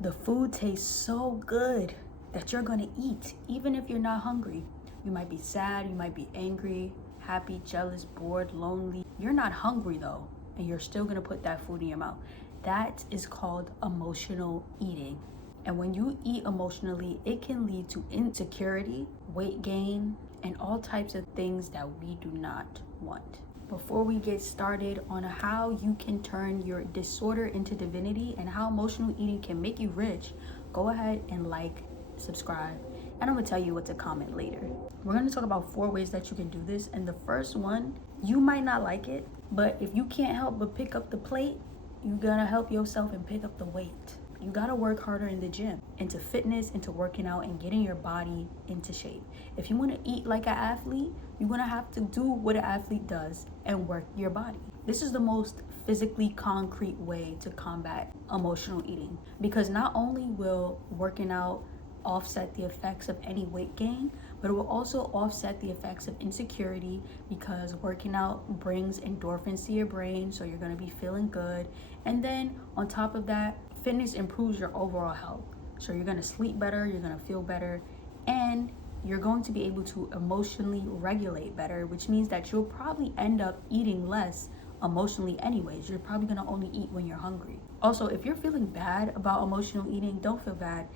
The food tastes so good that you're gonna eat, even if you're not hungry. You might be sad, you might be angry, happy, jealous, bored, lonely. You're not hungry though, and you're still gonna put that food in your mouth. That is called emotional eating. And when you eat emotionally, it can lead to insecurity, weight gain, and all types of things that we do not want. Before we get started on how you can turn your disorder into divinity and how emotional eating can make you rich, go ahead and like, subscribe, and I'm gonna tell you what to comment later. We're gonna talk about 4 ways that you can do this, and the first one, you might not like it, but if you can't help but pick up the plate, you gotta help yourself and pick up the weight. You gotta work harder in the gym, into fitness, into working out, and getting your body into shape. If you wanna eat like an athlete, you're gonna have to do what an athlete does and work your body. This is the most physically concrete way to combat emotional eating, because not only will working out offset the effects of any weight gain, but it will also offset the effects of insecurity, because working out brings endorphins to your brain, so you're going to be feeling good. And then on top of that, fitness improves your overall health, so you're going to sleep better, you're going to feel better, and you're going to be able to emotionally regulate better, which means that you'll probably end up eating less emotionally anyways. You're probably going to only eat when you're hungry. Also, if you're feeling bad about emotional eating, don't feel bad.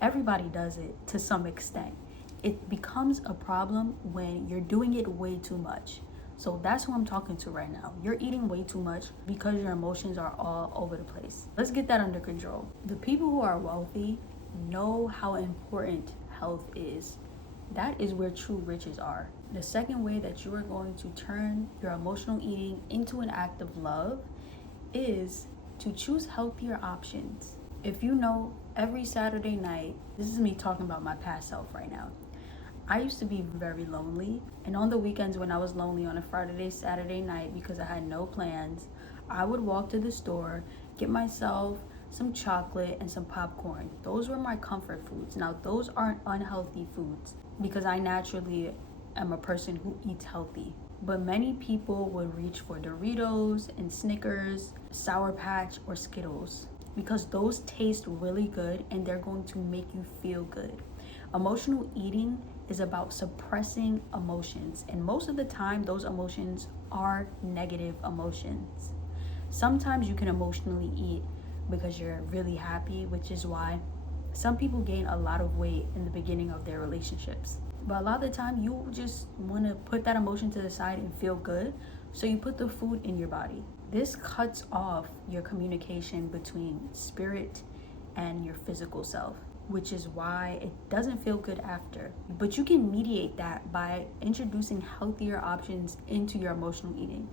Everybody does it to some extent. It becomes a problem when you're doing it way too much. So that's who I'm talking to right now. You're eating way too much because your emotions are all over the place. Let's get that under control. The people who are wealthy know how important health is. That is where true riches are. The second way that you are going to turn your emotional eating into an act of love is to choose healthier options. If you know, every Saturday night, this is me talking about my past self right now. I used to be very lonely, and on the weekends when I was lonely on a Friday, Saturday night because I had no plans, I would walk to the store, get myself some chocolate and some popcorn. Those were my comfort foods. Now, those aren't unhealthy foods because I naturally am a person who eats healthy. But many people would reach for Doritos and Snickers, Sour Patch, or Skittles, because those taste really good and they're going to make you feel good. Emotional eating is about suppressing emotions, and most of the time those emotions are negative emotions. Sometimes you can emotionally eat because you're really happy, which is why some people gain a lot of weight in the beginning of their relationships. But a lot of the time you just want to put that emotion to the side and feel good, so you put the food in your body. This cuts off your communication between spirit and your physical self, which is why it doesn't feel good after. But you can mediate that by introducing healthier options into your emotional eating.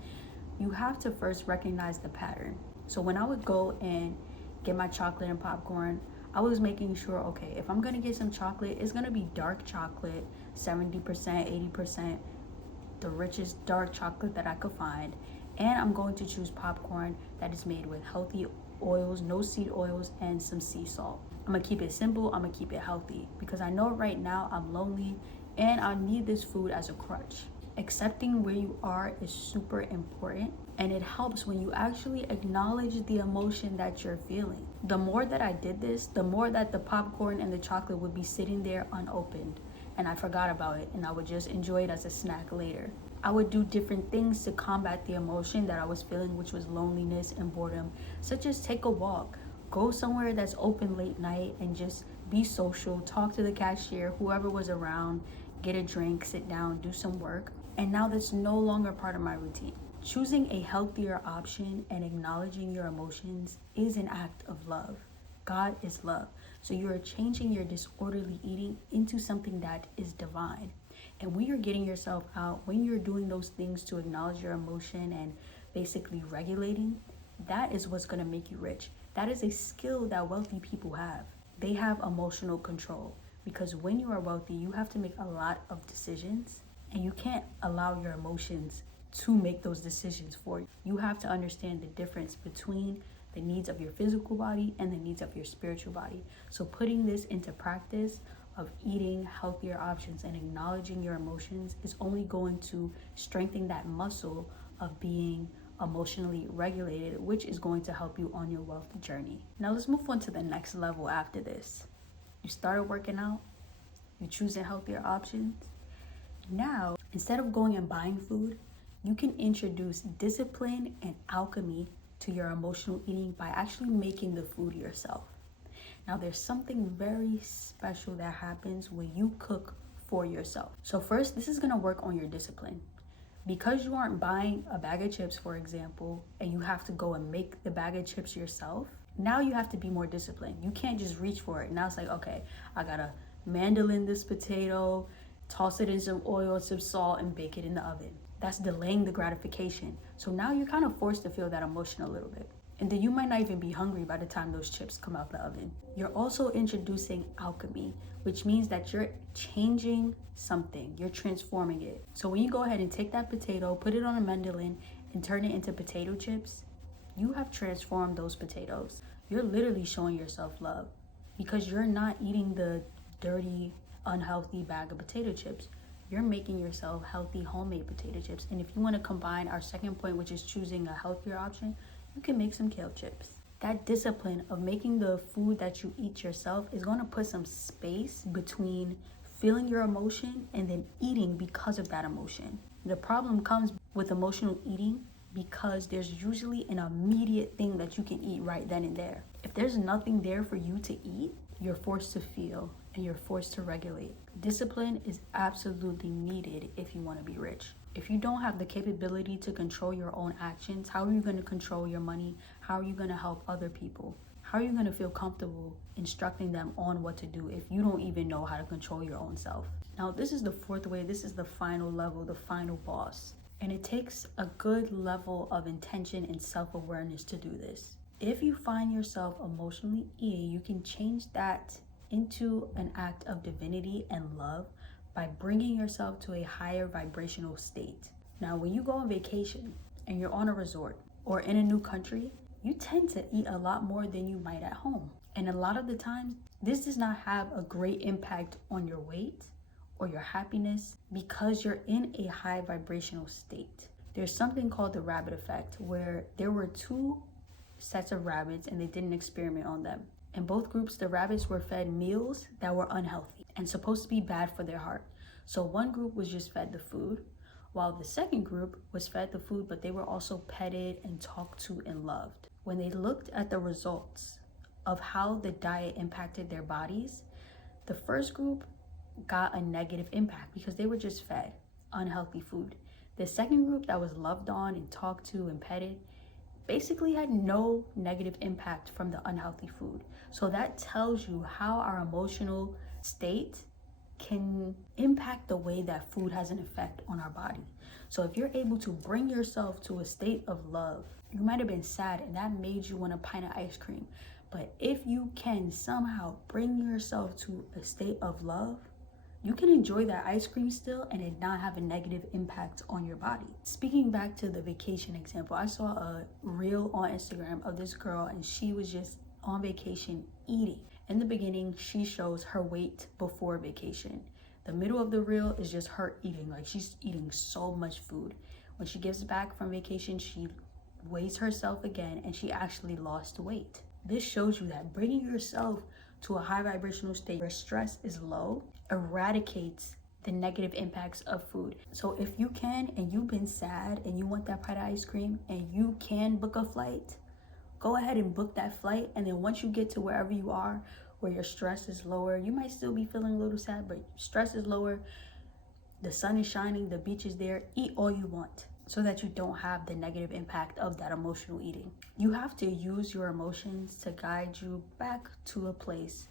You have to first recognize the pattern. So when I would go and get my chocolate and popcorn, I was making sure, okay, if I'm gonna get some chocolate, it's gonna be dark chocolate, 70%, 80%, the richest dark chocolate that I could find. And I'm going to choose popcorn that is made with healthy oils, no seed oils, and some sea salt. I'm gonna keep it simple, I'm gonna keep it healthy, because I know right now I'm lonely and I need this food as a crutch. Accepting where you are is super important, and it helps when you actually acknowledge the emotion that you're feeling. The more that I did this, the more that the popcorn and the chocolate would be sitting there unopened, and I forgot about it, and I would just enjoy it as a snack later. I would do different things to combat the emotion that I was feeling, which was loneliness and boredom, such as take a walk, go somewhere that's open late night and just be social, talk to the cashier, whoever was around, get a drink, sit down, do some work. And now that's no longer part of my routine. Choosing a healthier option and acknowledging your emotions is an act of love. God is love. So you are changing your disorderly eating into something that is divine. And when you're getting yourself out, when you're doing those things to acknowledge your emotion and basically regulating, that is what's going to make you rich. That is a skill that wealthy people have. They have emotional control, because when you are wealthy, you have to make a lot of decisions, and you can't allow your emotions to make those decisions for you. You have to understand the difference between the needs of your physical body and the needs of your spiritual body. So putting this into practice of eating healthier options and acknowledging your emotions is only going to strengthen that muscle of being emotionally regulated, which is going to help you on your wealth journey. Now let's move on to the next level after this. You started working out, you're choosing healthier options. Now, instead of going and buying food, you can introduce discipline and alchemy to your emotional eating by actually making the food yourself. Now, there's something very special that happens when you cook for yourself. So first, this is gonna work on your discipline. Because you aren't buying a bag of chips, for example, and you have to go and make the bag of chips yourself, now you have to be more disciplined. You can't just reach for it. Now it's like, okay, I gotta mandolin this potato, toss it in some oil, some salt, and bake it in the oven. That's delaying the gratification. So now you're kind of forced to feel that emotion a little bit. And then you might not even be hungry by the time those chips come out the oven. You're also introducing alchemy, which means that you're changing something, you're transforming it. So when you go ahead and take that potato, put it on a mandolin, and turn it into potato chips, you have transformed those potatoes. You're literally showing yourself love because you're not eating the dirty, unhealthy bag of potato chips. You're making yourself healthy homemade potato chips. And if you want to combine our second point, which is choosing a healthier option, you can make some kale chips. That discipline of making the food that you eat yourself is going to put some space between feeling your emotion and then eating because of that emotion. The problem comes with emotional eating because there's usually an immediate thing that you can eat right then and there. If there's nothing there for you to eat, you're forced to feel and you're forced to regulate. Discipline is absolutely needed if you want to be rich. If you don't have the capability to control your own actions, how are you going to control your money? How are you going to help other people? How are you going to feel comfortable instructing them on what to do if you don't even know how to control your own self? Now, this is the fourth way. This is the final level, the final boss. And it takes a good level of intention and self-awareness to do this. If you find yourself emotionally eating, you can change that into an act of divinity and love by bringing yourself to a higher vibrational state. Now, when you go on vacation and you're on a resort or in a new country, you tend to eat a lot more than you might at home. And a lot of the times, this does not have a great impact on your weight or your happiness because you're in a high vibrational state. There's something called the rabbit effect where there were two sets of rabbits and they did an experiment on them. In both groups, the rabbits were fed meals that were unhealthy and supposed to be bad for their heart. So one group was just fed the food, while the second group was fed the food, but they were also petted and talked to and loved. When they looked at the results of how the diet impacted their bodies, the first group got a negative impact because they were just fed unhealthy food. The second group that was loved on and talked to and petted basically had no negative impact from the unhealthy food. So that tells you how our emotional state can impact the way that food has an effect on our body. So if you're able to bring yourself to a state of love, you might have been sad and that made you want a pint of ice cream. But if you can somehow bring yourself to a state of love, you can enjoy that ice cream still and it not have a negative impact on your body. Speaking back to the vacation example, I saw a reel on Instagram of this girl and she was just on vacation eating. In the beginning, she shows her weight before vacation. The middle of the reel is just her eating, like she's eating so much food. When she gets back from vacation, she weighs herself again and she actually lost weight. This shows you that bringing yourself to a high vibrational state where stress is low eradicates the negative impacts of food. So if you can and you've been sad and you want that pint of ice cream and you can book a flight, go ahead and book that flight. And then once you get to wherever you are where your stress is lower, you might still be feeling a little sad, but stress is lower, the sun is shining, the beach is there, eat all you want so that you don't have the negative impact of that emotional eating. You have to use your emotions to guide you back to a place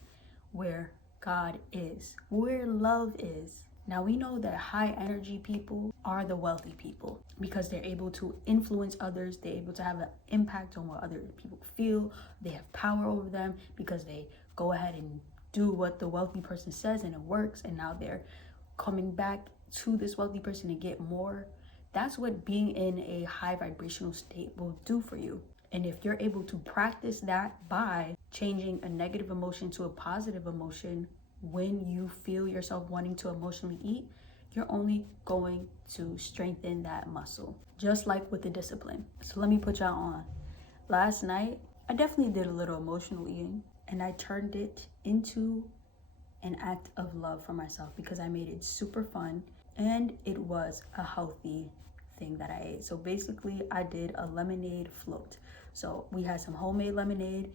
where God is, where love is. Now we know that high energy people are the wealthy people because they're able to influence others. They're able to have an impact on what other people feel. They have power over them because they go ahead and do what the wealthy person says and it works. And now they're coming back to this wealthy person to get more. That's what being in a high vibrational state will do for you. And if you're able to practice that by changing a negative emotion to a positive emotion when you feel yourself wanting to emotionally eat, you're only going to strengthen that muscle, just like with the discipline. So let me put y'all on. Last night, I definitely did a little emotional eating, and I turned it into an act of love for myself because I made it super fun and it was a healthy thing that I ate. So basically, I did a lemonade float. So we had some homemade lemonade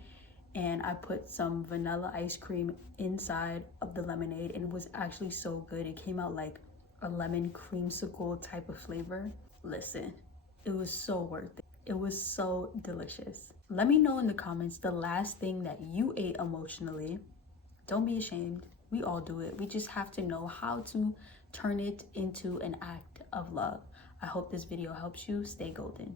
and I put some vanilla ice cream inside of the lemonade, and it was actually so good. It came out like a lemon creamsicle type of flavor. Listen, it was so worth it. It was so delicious. Let me know in the comments the last thing that you ate emotionally. Don't be ashamed. We all do it. We just have to know how to turn it into an act of love. I hope this video helps you. Stay golden.